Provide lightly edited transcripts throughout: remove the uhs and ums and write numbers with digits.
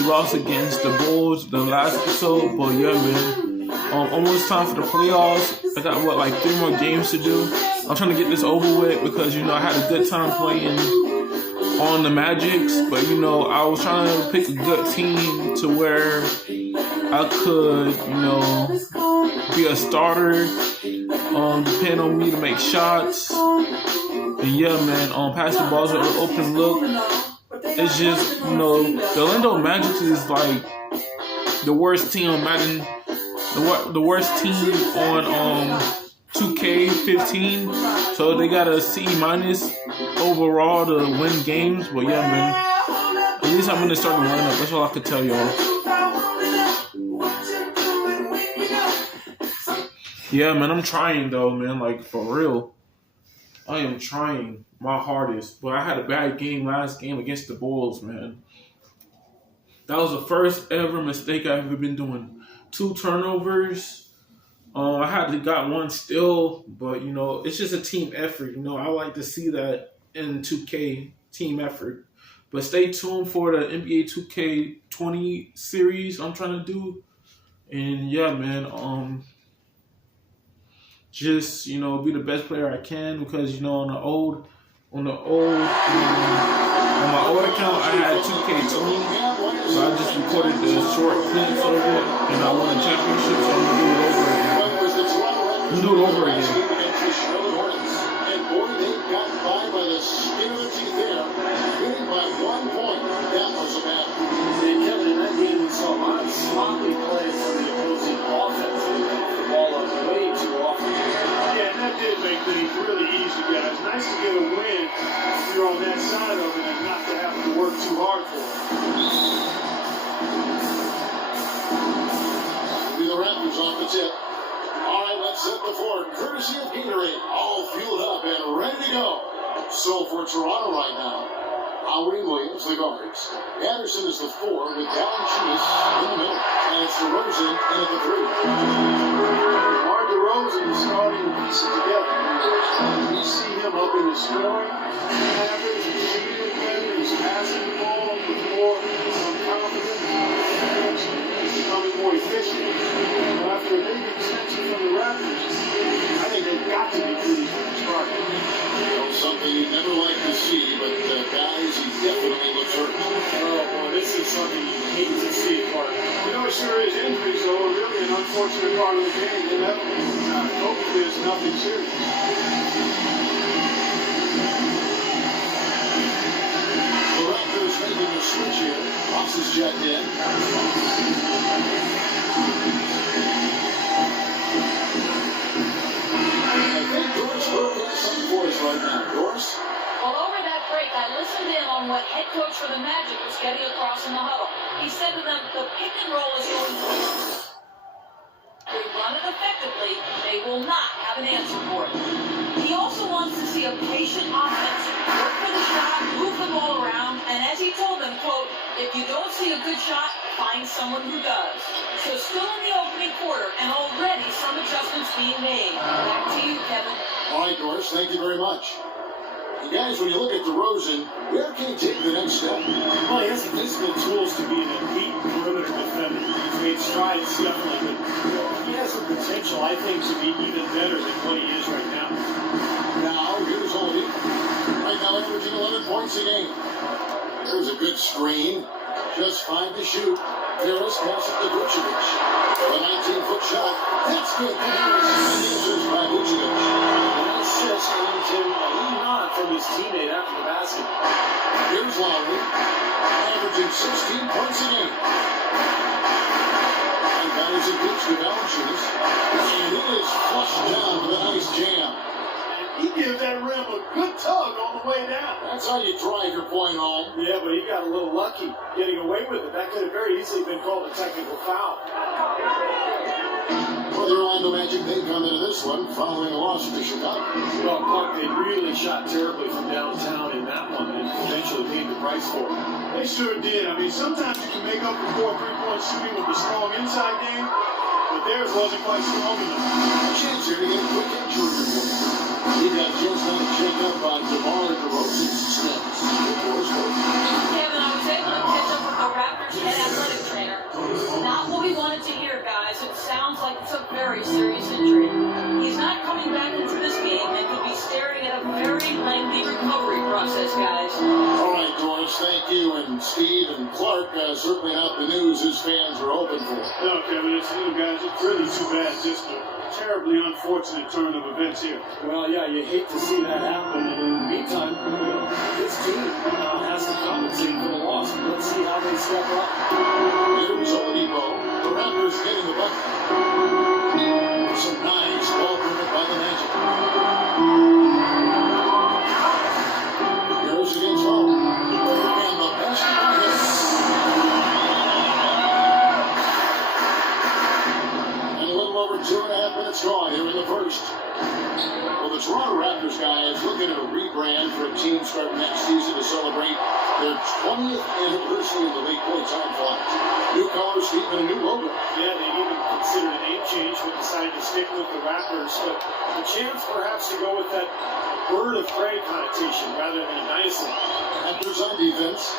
we lost against the Bulls the last episode. But yeah, man, almost time for the playoffs. I got like 3 more games to do. I'm trying to get this over with because I had a good time playing on the Magics, but I was trying to pick a good team to where I could be a starter, depend on me to make shots. And yeah, man, pass the balls with an open look. It's just, the Orlando Magic is like the worst team on Madden, the worst team on 2K15. So they got a C- overall to win games. But yeah, man, at least I'm gonna start the lineup. That's all I could tell y'all. Yeah, man, I'm trying though, man. Like for real. I am trying my hardest, but I had a bad game last game against the Bulls, man. That was the first ever mistake I've ever been doing. 2 turnovers. I had got 1 still, but it's just a team effort. I like to see that in 2K, team effort. But stay tuned for the NBA 2K20 series I'm trying to do. And yeah, man, just be the best player I can because on my old account I had 2K20, so I just recorded the short clips of it and I won a championship, so I'm gonna do it over again. And boy, they got by the skin of the teeth there, winning by 1 point. That was a bad one. And Kevin, in that game we saw a lot of sloppy play from the opposing offense. They left the ball up way too often. Yeah, and that did make things really easy, guys. Nice to get a win if you're on that side of it and not to have to work too hard for it. It'll be the Raptors off the tip. All right, let's set the floor. Courtesy of Gatorade, all fueled up and ready to go. So for Toronto right now, Howard Williams, the guards. Anderson is the 4 with Valanciunas in the middle. And it's DeRozan in at the 3. DeRozan is starting to piece it together. We see him up in the scoring average, and shooting better, he's passing the ball with more confidence, he's becoming more efficient. But after a big extension from the Raptors, I think they've got to be pretty smart. Something you never like to see, but guys, he definitely looks hurt. Oh, boy, this is something you hate to see, Clark. It sure is. Injuries, though, are really an unfortunate part of the game. Hopefully it's nothing serious. The Raptors making a switch here. Ross is checked in. I think Doris will get some voice right now. Doris? Well, over that break, I listened in on what head coach for the Magic was getting across in the huddle. He said to them, the pick and roll is going to they run it effectively, they will not have an answer for it. He also wants to see a patient offense. Work for the shot, move the ball around, and as he told them, quote, if you don't see a good shot, find someone who does. So still in the opening quarter, and already some adjustments being made. Back to you, Kevin. All right, Doris, thank you very much. You guys, when you look at DeRozan, where can he take the next step? Well, he has the physical tools to be an elite perimeter defender. He's made strides, definitely, but he has the potential, I think, to be even better than what he is right now. Now, here's Oldie. Right now, averaging 11 points a game. There's a good screen. Just 5 to shoot. Harris passes to Vucevic. A 19-foot shot. That's good. Answers by Vucevic. An assist earned him a lead nod from his teammate after the basket. Here's Lowry. Averaging 16 points a game. And that is a pitch to Valanciunas. And it is flushed down with a nice jam. He gave that rim a good tug on the way down. That's how you drive your point home. Yeah, but he got a little lucky getting away with it. That could have very easily been called a technical foul. For the Orlando Magic, they come into this one following a loss to Chicago. Well, Clark, they really shot terribly from downtown in that one and eventually paid the price for it. They sure did. I mean, sometimes you can make up for poor three-point shooting with a strong inside game, but theirs wasn't quite strong enough. A chance here to get a quick injury report. He got just done checked up on DeMar DeRozan's steps. Kevin, I was able to catch up with the Raptors head after Clark, certainly not the news his fans are hoping for. No, Kevin, it's, guys, it's really too bad. Just a terribly unfortunate turn of events here. Well, yeah, you hate to see that happen. And in the meantime, this team has to compensate for the loss. Let's see how they step up. Here's Oladipo. The Raptors getting the bucket. Some nice ball movement by the Magic. Here's against home. And the basketball hits. And a little over 2.5 minutes gone here in the first. Well, the Toronto Raptors guys looking at a rebrand for a team starting next season to celebrate their 20th anniversary in the league. Boy, time flies. New colors, scheme, and a new logo. Yeah, they even considered a name change, but decided to stick with the Raptors. But a chance perhaps to go with that bird of prey connotation rather than a dynasty. Raptors on defense.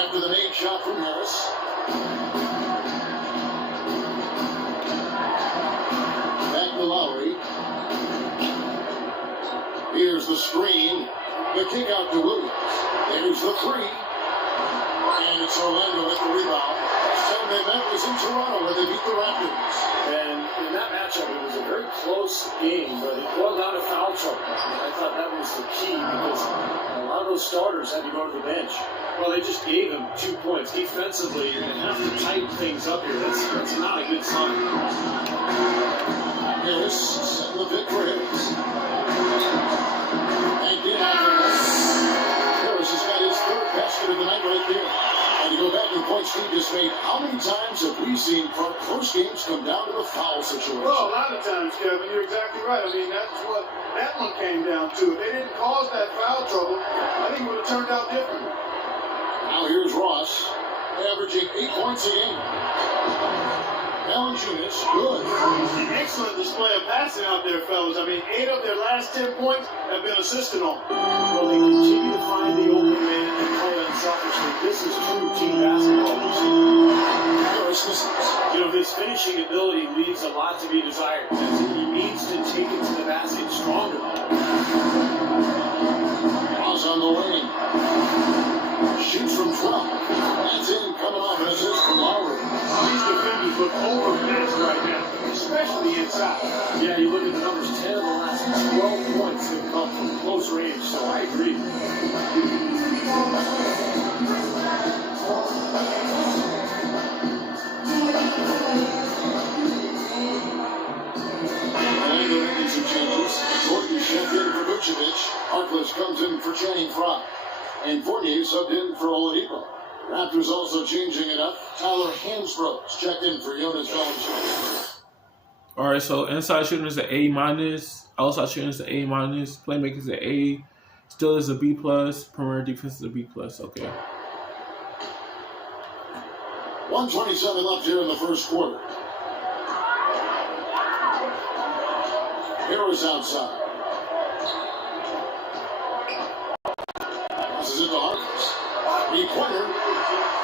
After the made shot from Harris. Back to Lowry. Here's the screen. The kick out to Williams. There's the three. And it's Orlando with the rebound. Last time they met was in Toronto where they beat the Raptors. And in that matchup, it was a very close game, but it boiled down to foul trouble. I thought that was the key because a lot of those starters had to go to the bench. Well, they just gave them 2 points. Defensively, you're going to have to tighten things up here. That's not a good sign. Harris setting the pick for Harris. And get out of there. Harris has got his third basket of the night right there. And to go back to the point Steve just made, how many times have we seen close games come down to the foul situation? Well, a lot of times, Kevin, you're exactly right. I mean, that's what that one came down to. If they didn't cause that foul trouble, I think it would have turned out differently. Now here's Ross, averaging 8 points a game. Valanciunas, good. Excellent display of passing out there, fellas. I mean, 8 of their last 10 points have been assisted on. Well, they continue to find the open man and play unselfishly. This is true team basketball. Harris misses. His finishing ability leaves a lot to be desired. He needs to take it to the basket stronger. Ross on the wing. Shoots from 12. That's in, coming off an assist from Lowry. These defenders look overmatched right now, especially inside. Yeah, you look at the numbers, 10 of the last 12 points have come from close range, so I agree. And they're making some changes. Gordon checked in for Vucevic. Harkless comes in for Channing Frye. And Fournier subbed in for Oladipo. Raptors also changing it up. Tyler Hansbrough checked in for Jonas Valanciunas. All right, so inside shooting is an A minus. Outside shooting is an A minus. Playmaking is an A. Still is a B plus. Perimeter defense is a B plus. Okay. 1:27 left here in the first quarter. Harris outside. This is it to Harkless. Three-pointer.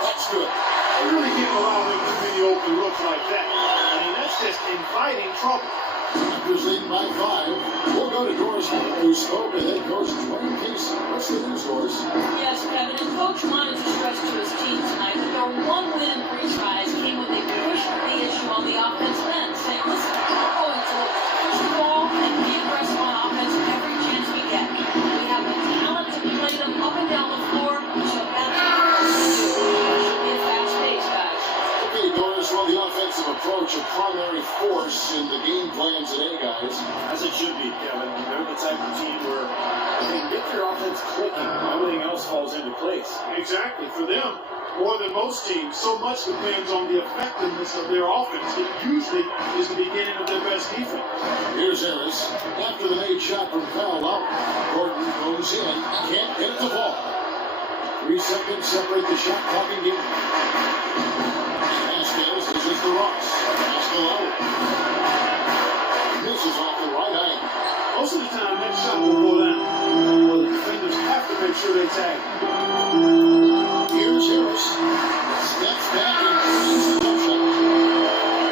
That's good. They really can't allow them too many open looks like that. I mean, that's just inviting trouble. Raptors leading by 5. We'll go to Doris Miller, who spoke with head coach Dwayne Casey. What's the news, Doris? Yes, Kevin, and Coach wanted to stress to his team tonight that their one win in 3 tries came when they pushed the issue on the offensive end, saying, listen, we're going to push the ball and be aggressive on offense every chance we get. We have the talent to play them up and down the floor, so that's what we're going to do. It should be a fast pace, guys. Okay, Doris, well, the offensive approach, a primary force in the game plan today, guys. As it should be, Kevin. They're the type of team where if they get their offense clicking, everything else falls into place. Exactly. For them, more than most teams, so much depends on the effectiveness of their offense. It usually is the beginning of their best defense. Here's Harris. After the made shot from Kyle Lowry, Gordon goes in. Can't get the ball. 3 seconds separate the shot clock and game. Vasquez, this is the Ross. Pass to Lowry. Misses off the right angle. Most of the time, that shot will go down. Well, the defenders have to make sure they tag him. Here's Harris. Steps back and shoots the jump shot.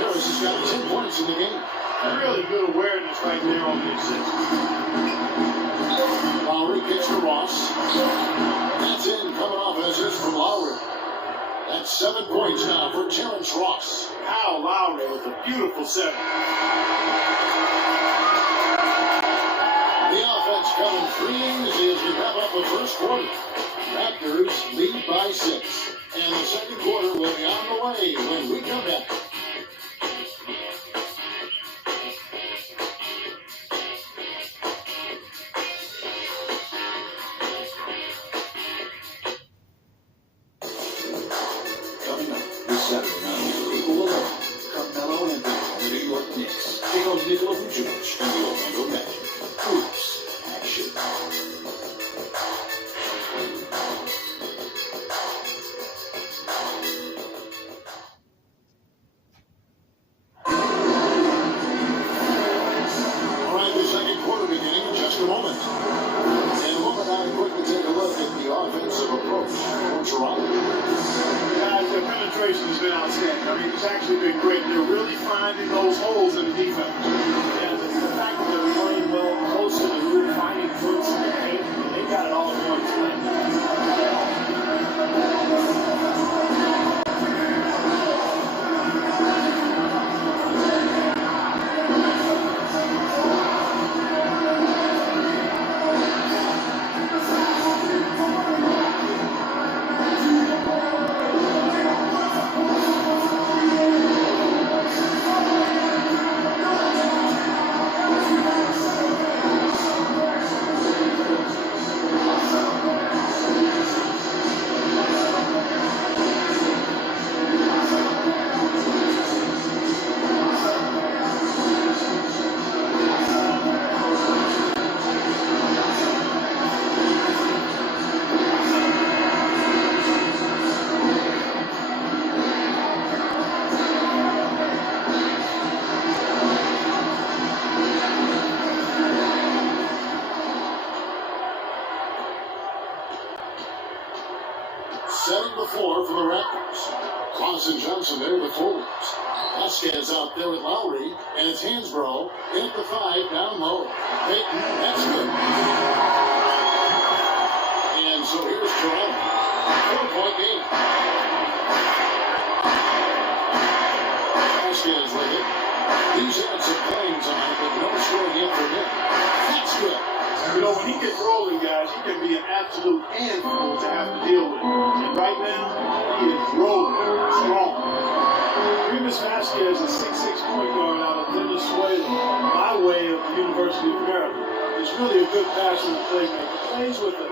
Harris has got 10 points in the game. Really good awareness right there on the assist. Lowry kicks to Ross. That's in, coming off an assist from Lowry. That's 7 points now for Terrence Ross. Kyle Lowry with a beautiful 7. The offense coming free easy as we wrap up the first quarter. Raptors lead by 6. And the second quarter will be on the way when we come back. Coming up this Saturday night, April 11th, Carmelo Anthony and the New York Knicks take on Nikola Vucevic and the Orlando Magic. Hoops action. All right, the second quarter beginning in just a moment. In a moment, I quickly take a look at the offensive approach for Toronto. Guys, their penetration has been outstanding. I mean, it's actually been great. They're really finding those holes in the defense. Yeah, the fact that they're playing well close to the hoop, finding points in the paint, they got it all going tonight. Setting the floor for the Raptors. Clausen Johnson there with forwards. Vasquez out there with Lowry, and it's Hansbrough in at the 5 down low. Payton, that's good. And so here's Toronto. 4-point game. Vasquez with it. He's had some playing time, but no scoring yet for him. That's good. You know, when he gets rolling, guys, he can be an absolute handful to have to deal with. And right now, he is rolling strong. Remus Vasquez is a 6'6" point guard out of Venezuela, by way of the University of Maryland. He's really a good passer and playmaker. Plays with a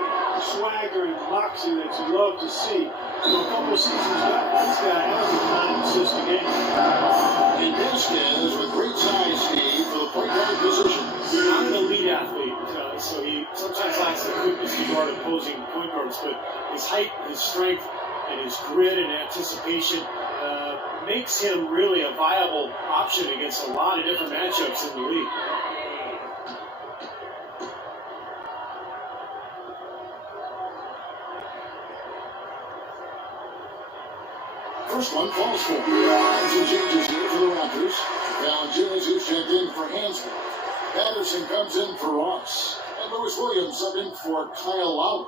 swagger and moxie that you love to see. You know, a couple of seasons back, this guy averaged 9 assists a game. And Vasquez with great size speed for the point guard position. Not an elite athlete, so he sometimes lacks the quickness to guard opposing point guards, but his height, his strength, and his grit and anticipation makes him really a viable option against a lot of different matchups in the league. First one falls for. Some changes here for the Raptors. Valanciunas who's checked in for Hansbrough. Patterson comes in for Ross. And Lewis Williams subbed in for Kyle Lowry.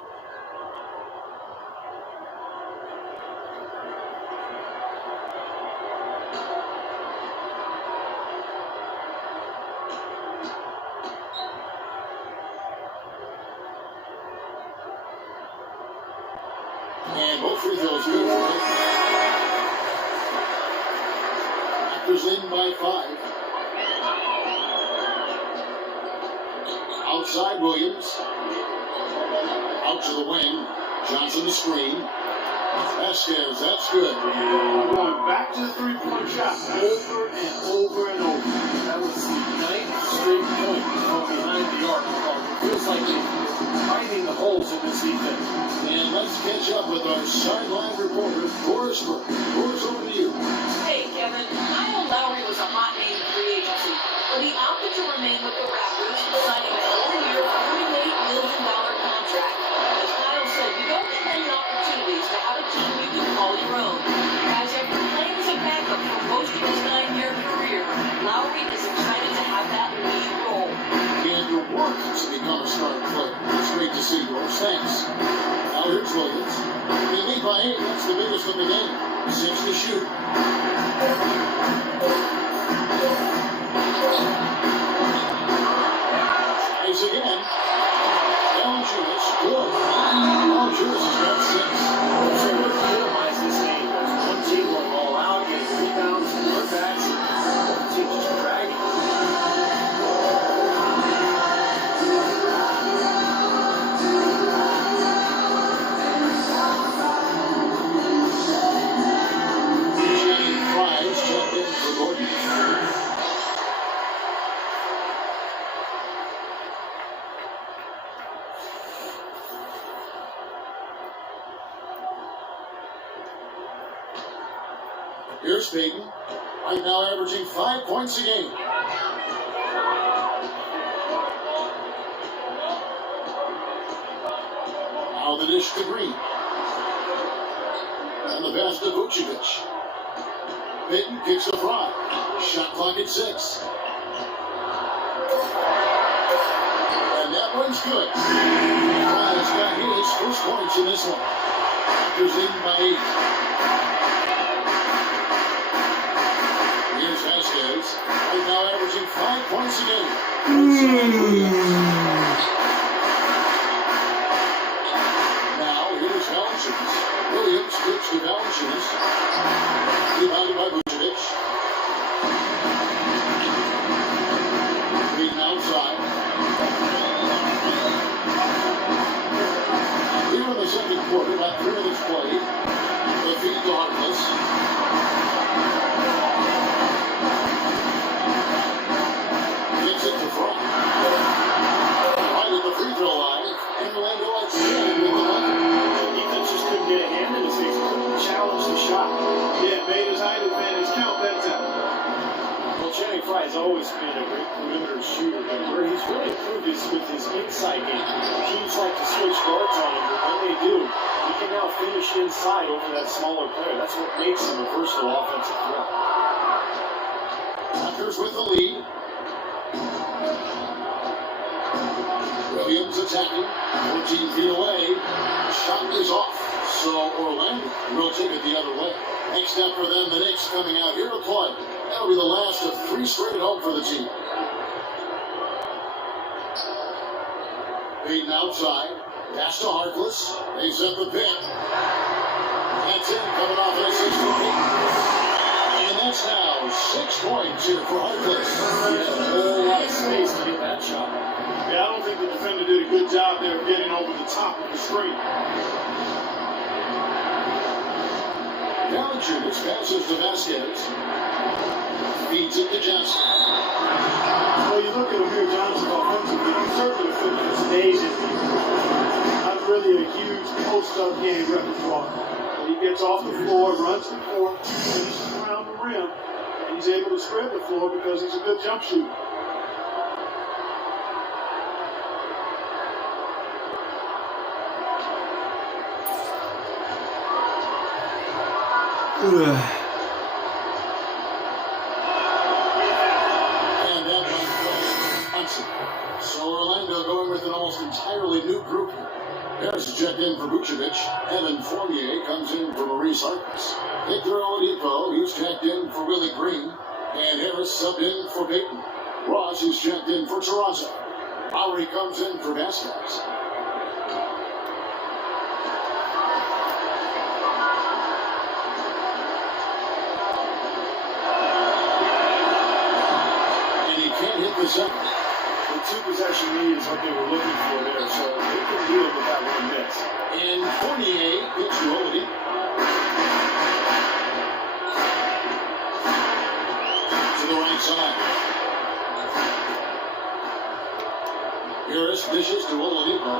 And both free throws good for it. Raptors leading by 5. Outside Williams. Out to the wing. Johnson the screen. Vasquez, that's good. Going back to the three-point shot over and over and over. That was the 9th straight point from behind the arc. It feels like they're finding the holes in this defense. And let's catch up with our sideline reporter, Boris Burke. Boris, over to you. Hey, Kevin, Kyle Lowry was a hot name in free agency, but he opted to remain with the Raptors, signing a 4-year, $48 million contract. As Kyle said, you don't get many opportunities to have a team you can call your own. As after playing as a backup for most of his 9-year career, Lowry is excited to have that lead role. And your work to become a starting player. It's great to see yours. Thanks. Now here's Williams. They lead by 8. That's the biggest of the game. 6 to shoot. Tries again. Valanciunas, good. Valanciunas has got 6. So what minimize this game? There's one team going all out, getting rebounds, putbacks, and one team just dragging. Here's Payton, right now averaging 5 points a game. Now the dish to Green. And the pass to Vucevic. Payton kicks the front. Shot clock at 6. And that one's good. Fry's got his first points in this one. Raptors in by 8. Here's Vasquez, right now averaging 5 points a game. Now here's Valanciunas. Williams kicks to Valanciunas. Rebounded by Vucevic. Green outside. Here in the second quarter, about 3 minutes played. The feed to Harkless. Gets it to front. Right at the free throw line. And Orlando at 7 with the bucket. The defense just couldn't get a hand in his face. Couldn't challenge the shot. Yeah, made his height advantage count that time. Well, Channing Frye has always been a great perimeter shooter, but where he's really improved is with his inside game. Teams like to switch guards on him, but when they do, he can now finish inside over that smaller player. That's what makes him a versatile offensive threat. Raptors with the lead. Williams attacking, 14 feet away. Shot is off, so Orlando will take it the other way. Next up for them, the Knicks coming out here to play. That'll be the last of 3 straight home for the team. Payton outside, pass to Harkless. They set the pick. That's it, coming off an assist from Payton. And that's now 6 points here for Harkless. He had a whole lot of space to get that shot. Yeah, I don't think the defender did a good job there of getting over the top of the screen. Valanciunas passes to Vasquez. Feeds it to Johnson. Well, you look at him here, Johnson, offensively, he's certainly a fit that stays in here. Not really a huge post-up game repertoire. But he gets off the floor, runs the court, finishes around the rim, and he's able to spread the floor because he's a good jump shooter. And that one Johnson. So Orlando going with an almost entirely new group here. Harris is checked in for Vucevic. Evan Fournier comes in for Maurice Harkless. Victor Oladipo, he's checked in for Willie Green. And Harris subbed in for Payton. Ross is checked in for Toronto. Lowry comes in for Vasquez. The 2-possession lead is what they were looking for there, so they can deal with that one miss. And Fournier gets to Oladipo. To the right side. Harris dishes to Oladipo.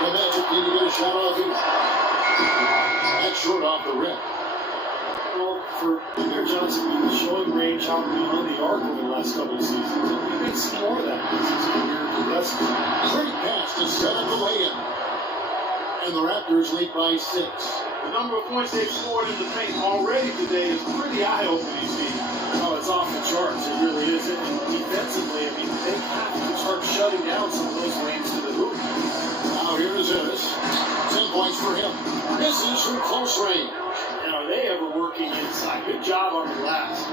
The Magic need to get a shot off here. That's short off the rim. Well, for Peter Johnson, he was showing range out beyond the arc over the last couple of seasons, and we may see more of that this season here progressively. Great pass to set up the lay-in. And the Raptors lead by 6. The number of points they've scored in the paint already today is pretty eye-opening, Steve. Oh, it's off the charts. It really is. And defensively, I mean, they have to start shutting down some of those lanes to the hoop. Now Now here is Harris. 10 points for him. Misses from close range. And are they ever working inside? Good job on the glass.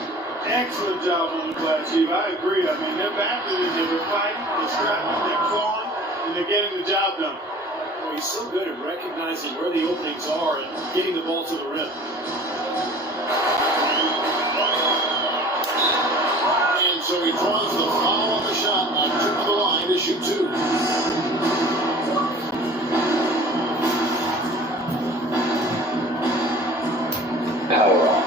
Excellent job on the glass, Chief. I agree. I mean, they're battling, they're fighting, they're scrapping, they're clawing, and they're getting the job done. Well, he's so good at recognizing where the openings are and getting the ball to the rim. And so he draws the foul on the shot. Now took to the line to shoot 2. Power on.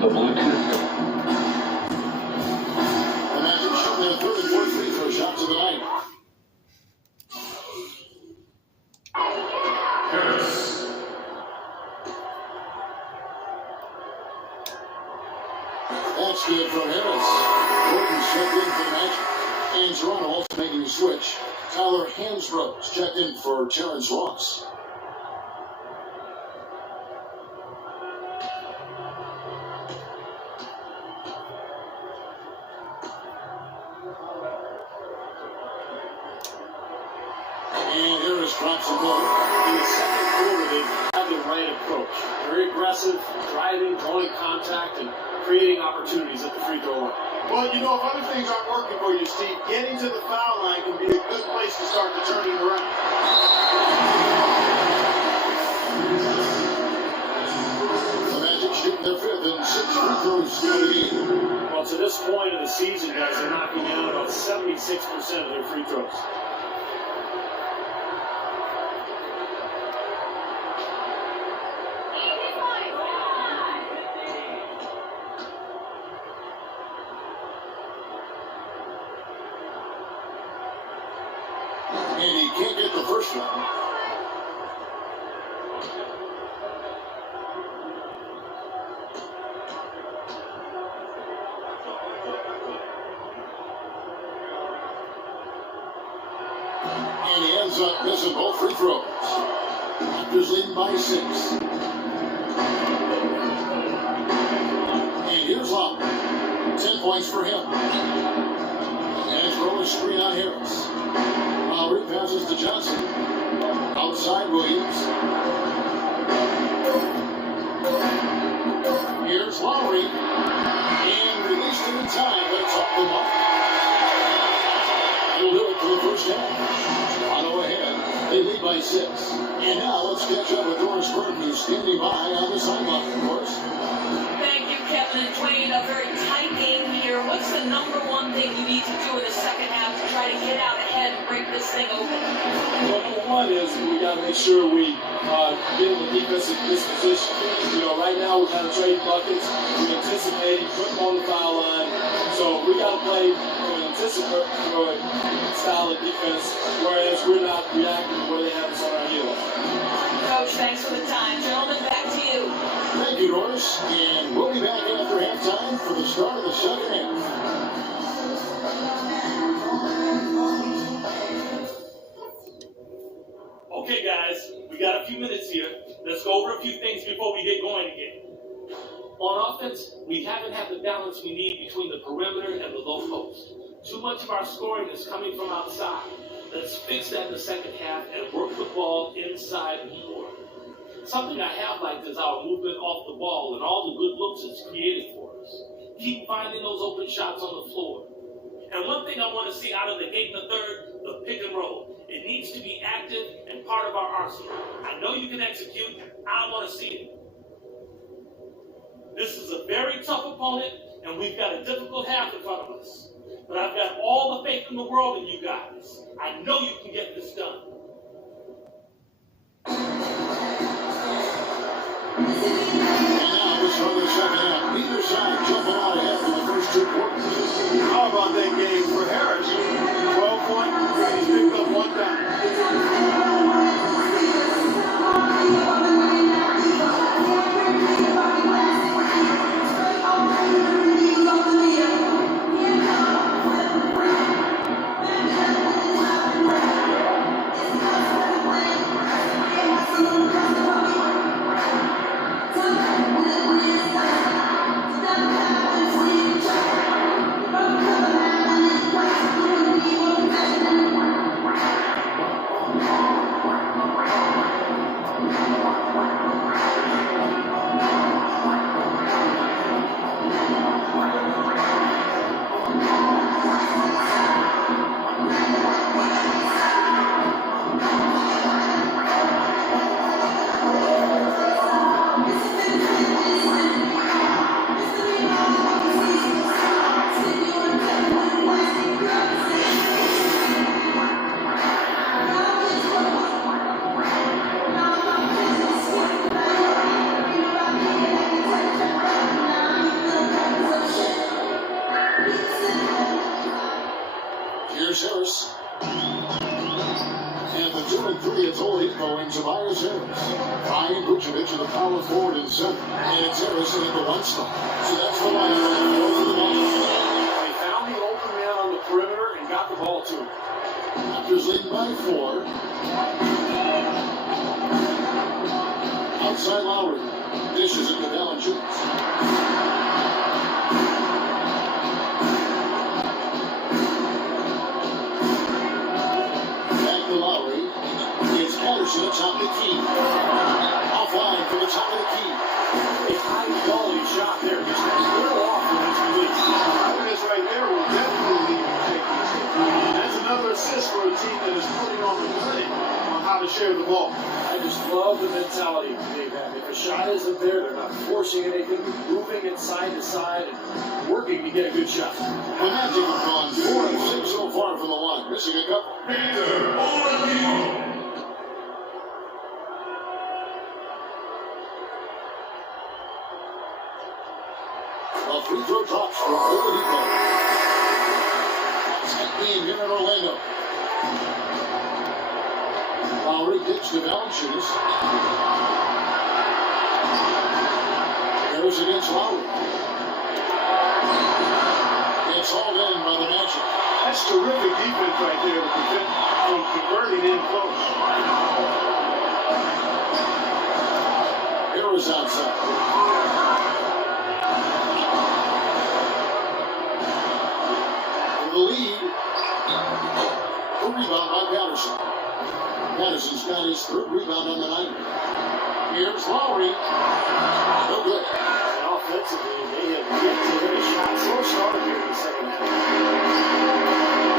The Bluetooth. The Magic shooting their third and fourth free throw shots of the night. That's good for Harris. Gordon checked in for the Magic. And Toronto also making a switch. Tyler Hansbrough checked in for Terrence Ross. And Harris drops a ball. In the second quarter, they have the right approach. Very aggressive, driving, drawing contact, and creating opportunities at the free throw line. Well, you know, if other things aren't working for you, Steve, getting to the foul line can be a good place to start to turn it around. The Magic shooting their fifth and 6 free throws for the game. Well, to this point of the season, guys, they're knocking down about 76% of their free throws. And he can't get the first one. And he ends up missing both free throws. Raptors leading by 6. And here's Long. 10 points for him. And it's rolling screen on Harris. Lowry passes to Johnson. Outside Williams. Here's Lowry. And released it in time, but it's off the mark. He'll do it for the first half. Toronto ahead. They lead by 6. And now let's catch up with Doris Burton, who's standing by on the sideline, of course. Thank you, Kevin and Dwayne. A very tight game here. What's the number one thing you need to do in the second half to try to get out ahead and break this thing open? Well, number one is we got to make sure we get in the defensive disposition. You know, right now we're kind of trading buckets. We're anticipating, putting them on the foul line. So we got to play an anticipatory style of defense, whereas we're not reacting to where they have us on our heels. Coach, thanks for the time. Gentlemen, back to you. Thank you, Doris. And we'll be back after halftime for the start of the second half. Okay, guys, we got a few minutes here. Let's go over a few things before we get going again. On offense, we haven't had the balance we need between the perimeter and the low post. Too much of our scoring is coming from outside. Let's fix that in the second half and work the ball inside more. Something I have liked is our movement off the ball and all the good looks it's created for us. Keep finding those open shots on the floor. And one thing I want to see out of the gate in the third, the pick and roll. It needs to be active and part of our arsenal. I know you can execute. I want to see it. This is a very tough opponent, and we've got a difficult half in front of us. But I've got all the faith in the world in you guys. I know you can get this done. And now we start the second half. Neither side jumping out ahead for the first 2 quarters. How about that game for Harris? 12 points, he's picked up 1 down. in center. And it's Harrison at the one spot. So that's the line for the ball. They found the open man on the perimeter and got the ball to him. Raptors leading by 4. Outside Lowry. Dishes it to Valanciunas. Back to Lowry. It's Patterson at top of the key. Offline from the top of the key. A high-quality shot there. Just a little off from his release. This right there will definitely lead to take this. That's another assist for a team that is putting on the clinic on how to share the ball. I just love the mentality they have. If a shot isn't there, they're not forcing anything, they're moving it side to side and working to get a good shot. The Magic have gone 4 of 6 so far from the line, missing a couple. Well, free throw drops for Oladipo. Second game here in Orlando. Lowry pitch to Valanciunas. Harris against Lowry. It's all in by the Magic. That's terrific defense right there to prevent from converting in close. Harris outside. The lead. The rebound by Patterson. Patterson's got his 3rd rebound on the night. Here's Lowry. No good. And offensively, they have yet to hit a shot. Slow start here in the second half.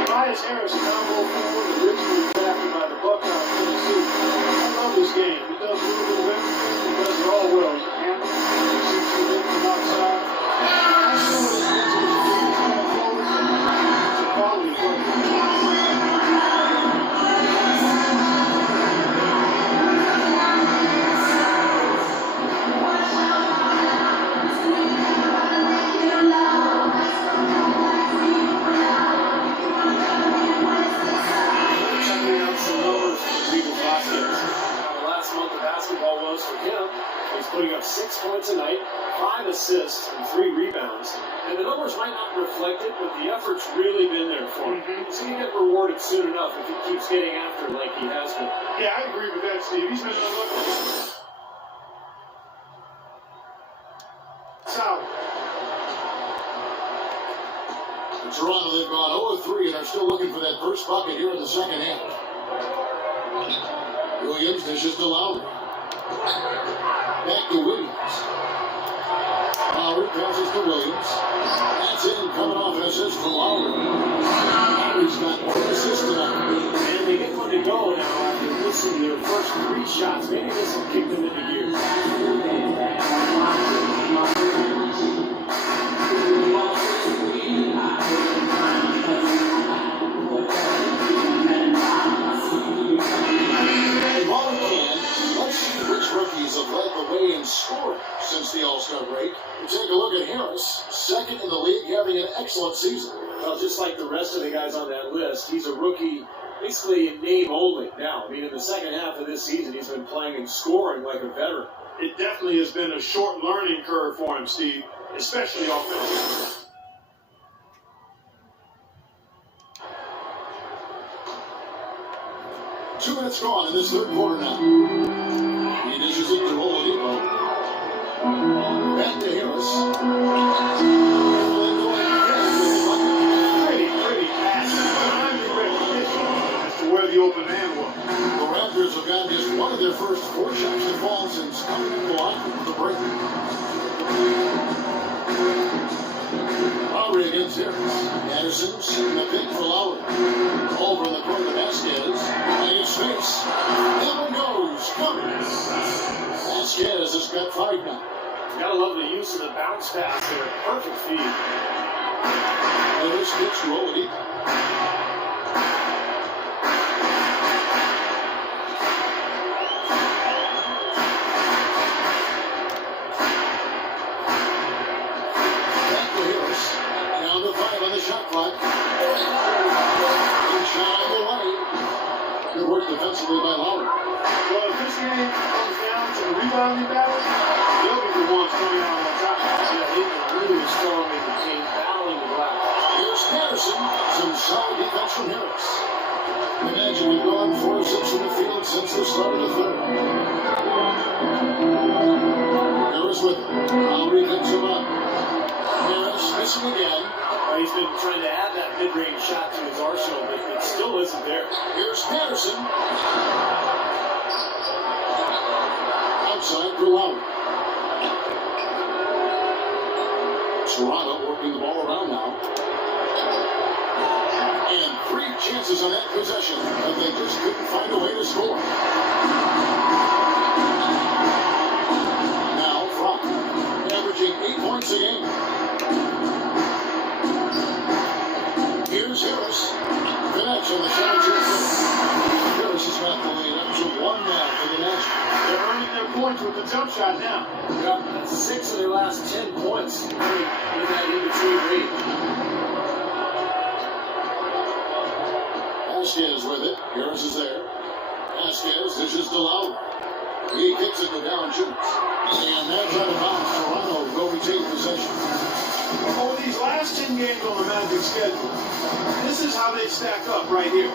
Tobias Harris, combo forward, originally drafted by the Buckeyes, Tennessee. I love this game. He does a little bit of everything. He does it all well. He can handle it. He shoots the ball from outside. I'm sure what his mental is going forward. It's a quality player. Putting up 6 points a night, 5 assists, and 3 rebounds. And the numbers might not reflect it, but the effort's really been there for him. He's going to get rewarded soon enough if he keeps getting after it like he has been. Yeah, I agree with that, Steve. He's been unlucky. Solid. Toronto, they've gone 0-3 and are still looking for that first bucket here in the second half. Williams dishes to Lowry. Back to Williams. Lowry passes to Williams. That's in, coming off an assist from Lowry. Lowry's got 1 assist tonight. And they get one to go now after missing their first 3 shots. Maybe this will kick them into gear. And while we can, let's see which rookies have led the way in scoring since the All-Star break. And take a look at Harris, 2nd in the league, having an excellent season. Well, just like the rest of the guys on that list, he's a rookie basically in name only now. I mean, in the second half of this season, he's been playing and scoring like a veteran. It definitely has been a short learning curve for him, Steve, especially offensively. Two minutes gone in this third quarter now. He dishes it to Oladipo. Back to Harris. Pretty pass. Timely recognition as to where the open man was. The Raptors have gotten just one of their first 4 shots to fall since coming into the line for the break. Lowry against Harris. Patterson's in the pick for Lowry. Over in the corner of Vasquez. Playing space. That one goes. Covered. Vasquez has got 5 now. Gotta love the use of the bounce pass there. Perfect feed. Harris gets to Oladipo. Shot clock. Good shot on the way. Good work defensively by Lowry. Well, if this game comes down to the rebounding battle, they'll be Solid defense from Harris. The Magic have gone 4 of 6 from the field since the start of the third. Harris with it. Lowry picks him up. Harris missing again. He's been trying to add that mid-range shot to his arsenal, but it still isn't there. Here's Patterson. Outside for Lowry. Toronto working the ball around now. And 3 chances on that possession, but they just couldn't find a way to score. Now Frank, averaging 8 points a game. Here's Harris. Connection, the 17th. Harris has got the lead up to 1 now for the Magic. They're earning their points with the jump shot now. Yeah, that's 6 of their last 10 points in that in-between rate. Vasquez with it. Harris is there. Vasquez dishes to Lowry. He kicks it to down shoots. And that's out of bounds. Toronto will retain possession. Over these last 10 games on the Magic schedule, this is how they stack up right here.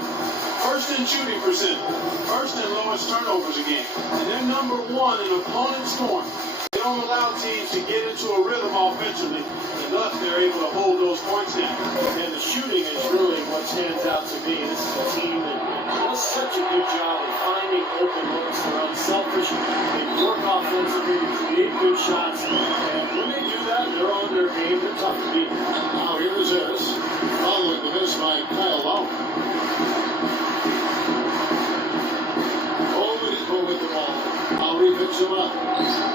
First in shooting percentage, first in lowest turnovers a game, and they're number 1 in opponent scoring. They don't allow teams to get into a rhythm offensively, and thus they're able to hold those points down. And the shooting is really what stands out to me. This is a team that does such a good job of finding open looks. They're unselfish. They work offensively to create good shots. And when they do that, they're on their game. They're tough to beat. Now here is Harris. Following the miss by Kyle Lowry. Oladipo with the ball. Lowry picks him up.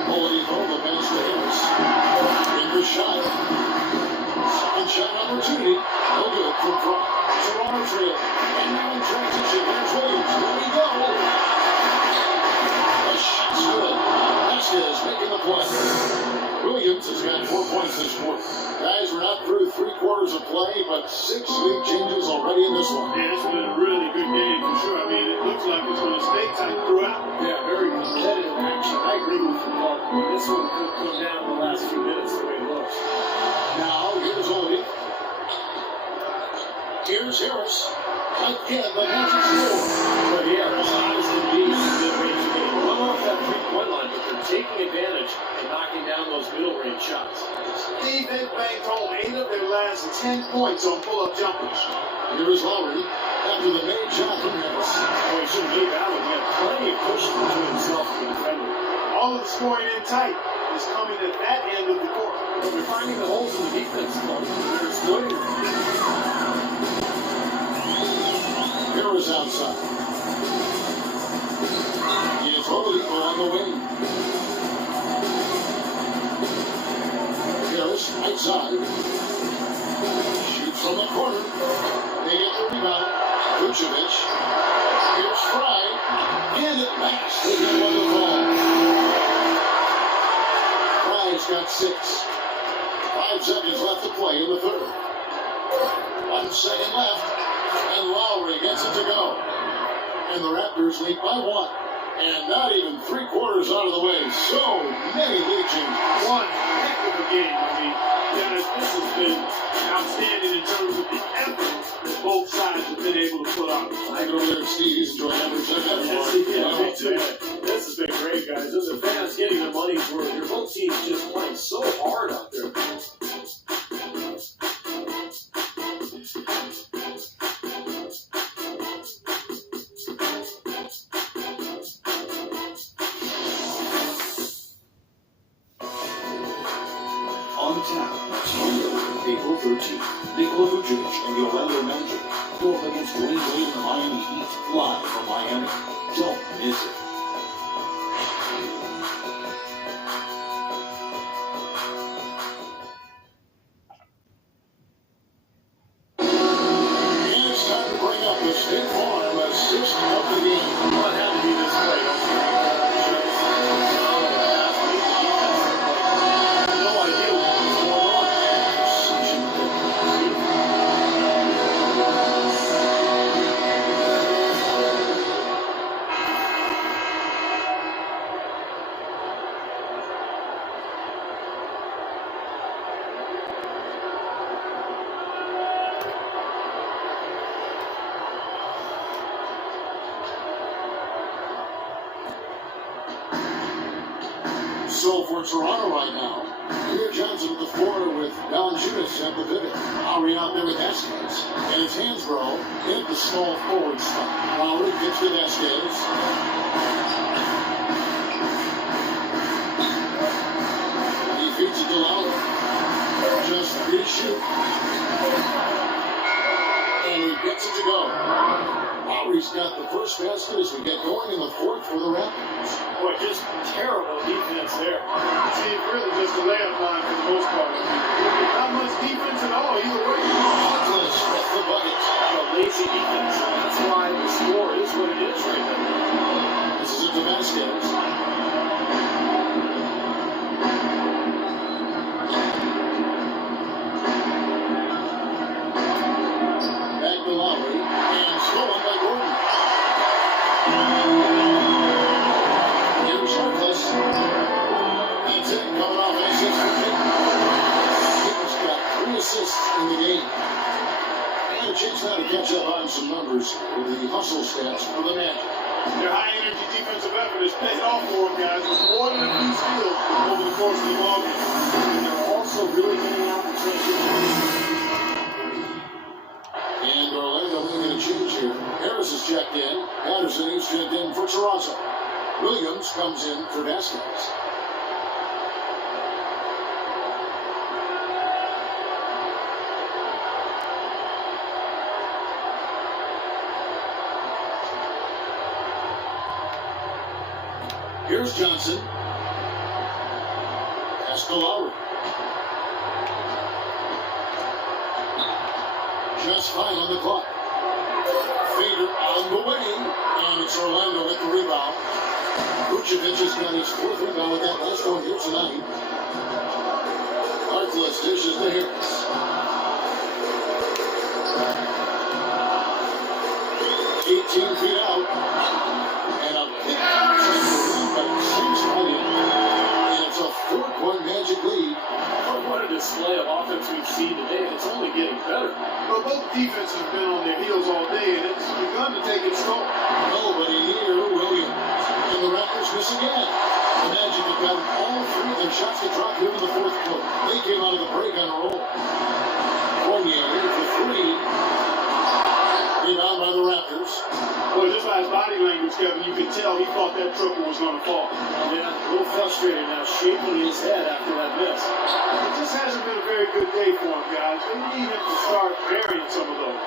Oladipo the pass to Harris. In the shot. Second shot opportunity. No good from Frank. Toronto trail. And now in transition. Here's Williams. There we go. The shot's good. Vasquez making the play. Williams has got 4 points this quarter. Guys, we're not through 3 quarters of play, but 6 lead changes already in this one. Yeah, it's been a really good game for sure. I mean, it looks like it's going to stay tight throughout. Yeah, very competitive action. I agree with you, Mark. This one could come down in the last few minutes the way it looks. Now, here's Oldie. Here's Harris. Again, the Magic score. But yeah, as high as can be, mid-range game. Run off that 3-point line, but they're taking advantage and knocking down those middle-range shots. Defense banked home 8 of their last 10 points on pull-up jumpers. Here's Lowry after the made shot from Harris. Oh, he shouldn't leave that one. He had plenty of cushion between himself and the defender. All of the scoring in tight is coming at that end of the court. But they're finding the holes in the defense, though. They're exploiting them. Harris outside. He is Oladipo on the wing. Harris outside. Shoots from the corner. They get the rebound. Vucevic. Here's Fry. And it backs to the one to fall. Fry's got 6. 5 seconds left to play in the third. 1 second left. And Lowry gets it to go. And the Raptors lead by 1. And not even 3 quarters out of the way. So many lead changes. One heck of a game. I mean, guys, this has been outstanding in terms of the effort that both sides have been able to put out. I go over there and Steve, he's enjoying every second. Yeah, me too. This has been great, guys. Those are fans getting their money's worth. Your both teams just playing so hard out there. On tap, Sunday, April 13th. Nikola Vucevic and the Orlando Magic go up against Dwayne Wade and the Miami Heat live from Miami. Don't miss it. And it's time to bring up the State Farm assist of the game. Well, it had to be this way. No idea what was going on. so for Toronto right now. Here Johnson with the floor with Valanciunas at the pivot. Lowry out there with Vasquez. And it's Hansbrough in the small forward spot. Lowry gets to Vasquez. He feeds it to Lowry. Just 3 to shoot. And he gets it to go. Lowry's got the first basket as we get going in the fourth for the Raptors. Boy, just terrible defense there. See, really just a layup line for the most part. Not much defense at all, either way. Douglas with the bucket. A lazy defense. That's why the score is what it is right now. This is it to Vasquez. Back to Lowry. And stolen by Gordon. Here's Douglas. That's it. Coming off an assist for King. King's got 3 assists in the game. And a chance now to catch up on some numbers with the hustle stats for the Magic. Their high-energy defensive effort is paying off for them, guys. With more than a few steals over the course of the ball game. And they're also really getting out the transition. And Orlando making a change here. Harris is checked in. Patterson is checked in for Toronto. Williams comes in for Vasquez. Here's Johnson. Pass to Lowry. Just fine on the clock. Fader on the way. And it's Orlando with the rebound. Vucevic has got his 4th rebound with that last one here tonight. Harkless dishes to Harris. Feet out. And a big run by James Harden. And it's a 4-point Magic lead. What a display of offense we've seen today, and it's only getting better. Well, both defenses have been on their heels all day, and it's begun to take its toll. Nobody near Williams. And the Raptors miss again. The Magic have gotten all 3 of their shots to drop here in the 4th quarter. They came out of the break on a roll. Fournier for 3. Rebound by the Raptors. Well, just by his body language, Kevin, you could tell he thought that triple was going to fall. Yeah, a little frustrated now, shaking his head after that miss. It just hasn't been a very good day for him, guys. They need him to start burying some of those.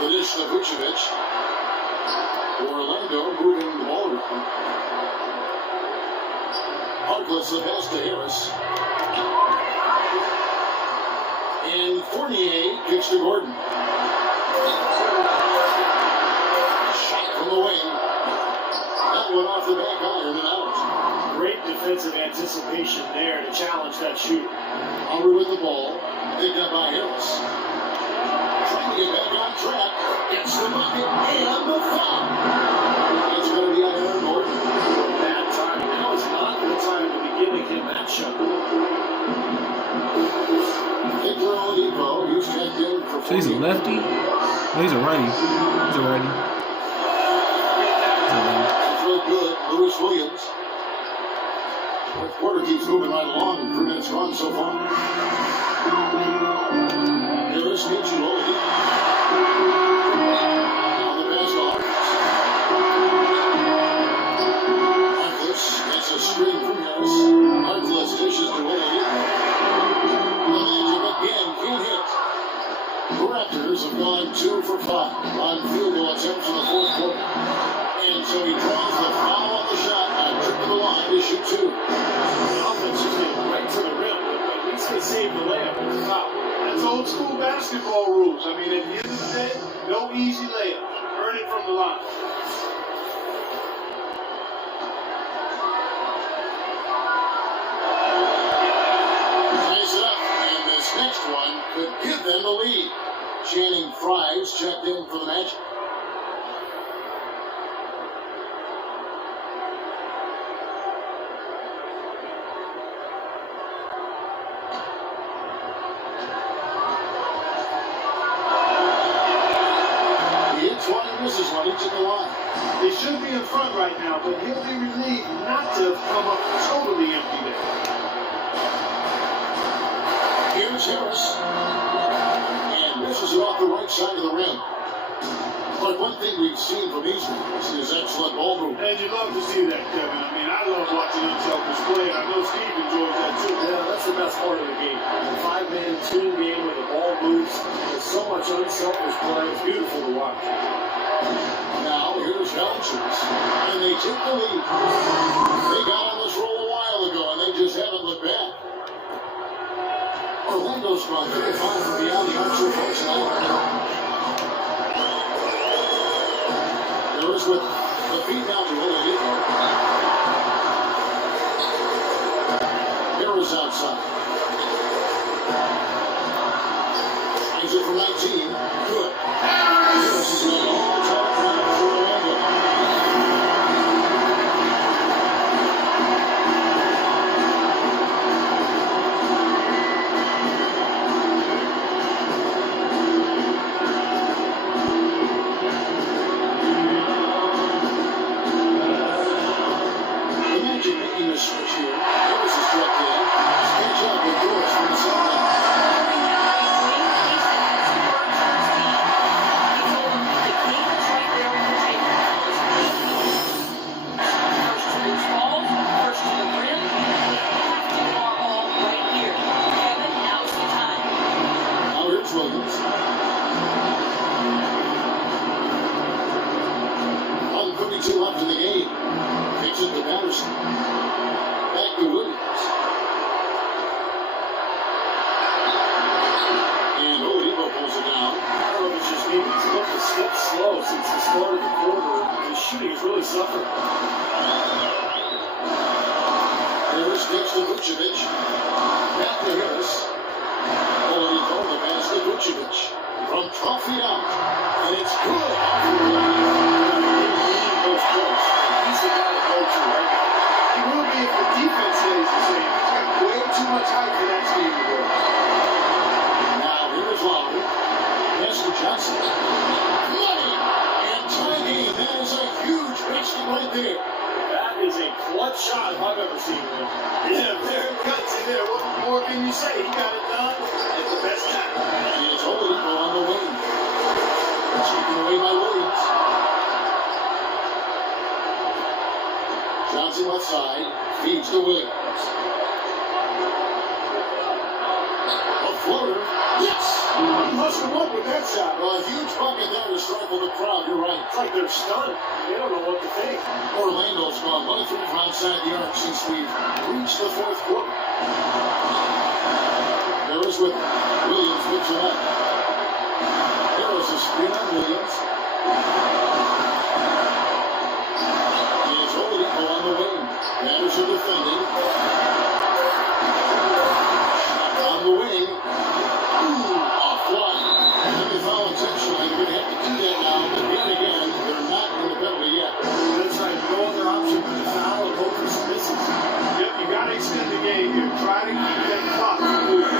The dish to Vucevic. Orlando moving the ball around. Harkless the pass to Harris. And Fournier kicks to Gordon. Shot from the wing. That one off the back iron and out. Great defensive anticipation there to challenge that shooter. Lowry with the ball. Picked up by Harris. Trying to get back on track. Gets the bucket and the foul. That's going to be on Aaron Gordon. Bad time. Now is not the time to be giving him that shot. Victor Oladipo, he's checked in for So he's a lefty? No, he's a righty. He's a righty. That's real good. Lewis Williams. Fourth quarter keeps moving right along. 3 minutes gone so far. Harris gets you Oladipo. Now the pass to Harkless gets a screen from Harris. Harkless dishes to Oladipo. The Magic again can't hit. The Raptors have gone 2 for 5 on field goal attempts in the 4th quarter. And so he draws the foul on the shot and trip to the line to shoot 2. The offense just hit right to the rim, but at least they saved the layup with the foul. That's old school basketball rules. I mean, at the end of the day, no easy layups. Earn it from the line. Ties it up, and this next one could give them the lead. Channing Frye's checked in for the Magic. It's one, misses misses one. He's at the line. They should be in front right now, but he'll be relieved not to have come up totally empty there. Here's Harris. And misses it off the right side of the rim. But one thing we've seen from Eastman is his excellent ball movement. And you love to see that, Kevin. I mean, I love watching unselfish play. I know Steve enjoys that too. Yeah, that's the best part of the game. A five-man team game where the ball moves. There's so much unselfish play. It's beautiful to watch. Now, here's Johnson. And they take the lead. They got on this roll a while ago, and they just haven't looked back. Orlando's gone 55 from beyond the arc so far tonight. Harris with the feed down to Oladipo. Harris outside. Finds it from 19. Good. Harris is an all-time runner for Orlando. Left in the game. Takes it to Patterson. Back to Williams. And Oladipo pulls it down. I don't know if it's just me, but he's looked a step slow since the start of the quarter. His shooting has really suffered. Harris takes to Vucevic. Back to Harris. Oladipo the pass to Vucevic. From 12 feet out. And it's good. He's the guy to go to right now. He will be if the defense stays the same. He's got way too much height for that team to go. Now here's Lowry. Pass to Johnson. Money and tiny. That is a huge basket right there. That is a clutch shot if I've ever seen one. Yeah, very gutsy there. What more can you say? He got it done at the best time. And it's Oladipo on the wing. Taken away by Williams. Johnson left side, feeds to Williams. A floater, yes! He must have won with that shot. Well, a huge bucket there to stifle the crowd, you're right. It's like they're stunned. They don't know what to think. Orlando's gone 1 of 3 from outside the arc since we've reached the fourth quarter. Harris with Williams picks it up. Harris is screen on Williams. On the wing. Patterson defending. On the wing. Offline. And they foul intentionally. They're going to have to do that now. But again, they're not in the penalty yet. That's right. No other option but to foul and hope for some misses. Yep, you got to extend the game here. Try to keep that clock moving.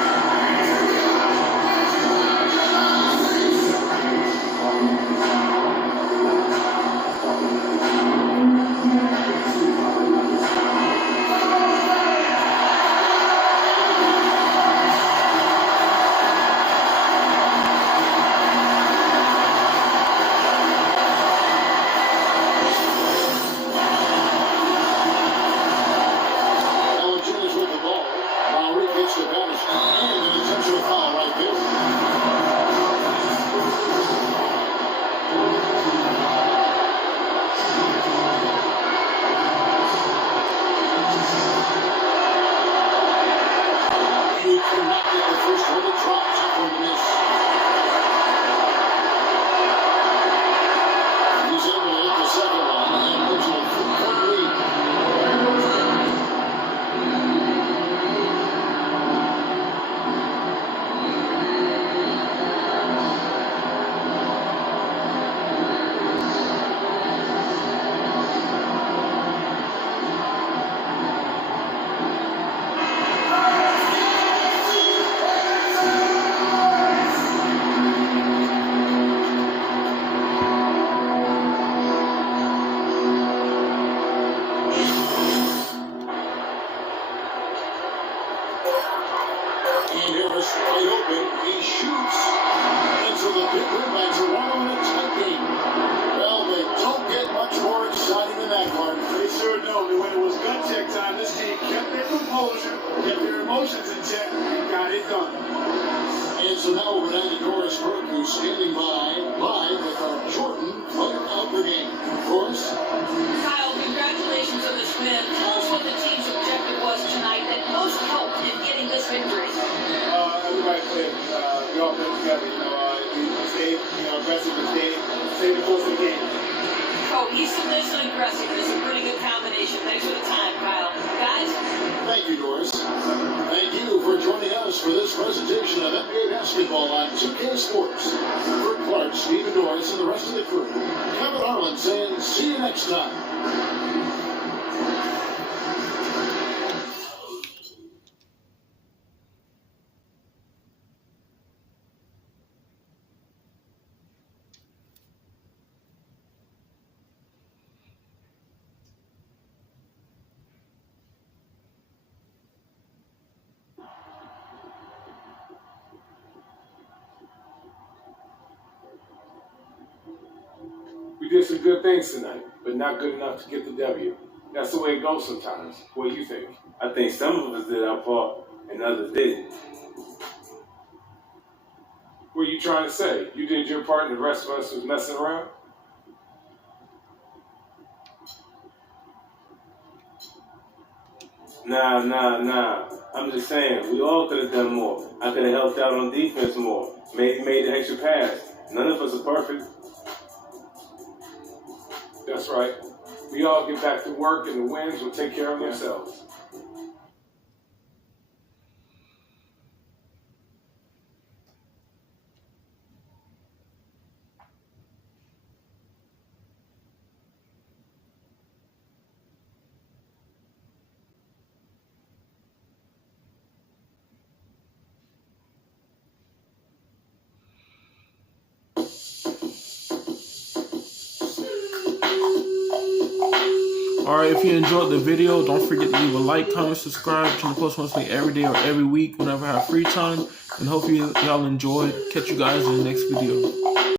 And Harris wide open. He shoots. And so the big win by Toronto in a tight game. Well, they don't get much more exciting than that, Clark. They sure don't. And when it was gut check time, this team kept their composure, kept their emotions in check, and got it done. And so now over down to Doris Burke, who's standing by live with our Jordan Player of the Game. Doris? Kyle, congratulations on this win. Tell us what the team's objective was tonight that most helped in getting this victory. Everybody played the offense together. We stayed aggressive and stayed the course of the game. Cohesiveness and aggressiveness, a pretty good combination. Thanks for the time, Kyle. Guys? Thank you, Doris. Thank you for joining us for this presentation of NBA basketball on 2K Sports. For Clark, Stephen Doris, and the rest of the crew, Kevin Harlan saying, see you next time. We did some good things tonight, but not good enough to get the W. That's the way it goes sometimes. What do you think? I think some of us did our part and others didn't. What are you trying to say? You did your part and the rest of us was messing around? Nah. I'm just saying, we all could have done more. I could have helped out on defense more. Maybe made the extra pass. None of us are perfect. That's right. We all get back to work and the wins will take care of themselves. Alright, if you enjoyed the video, don't forget to leave a like, comment, subscribe. I'm trying to post once every day or every week whenever I have free time. And hopefully y'all enjoyed. Catch you guys in the next video.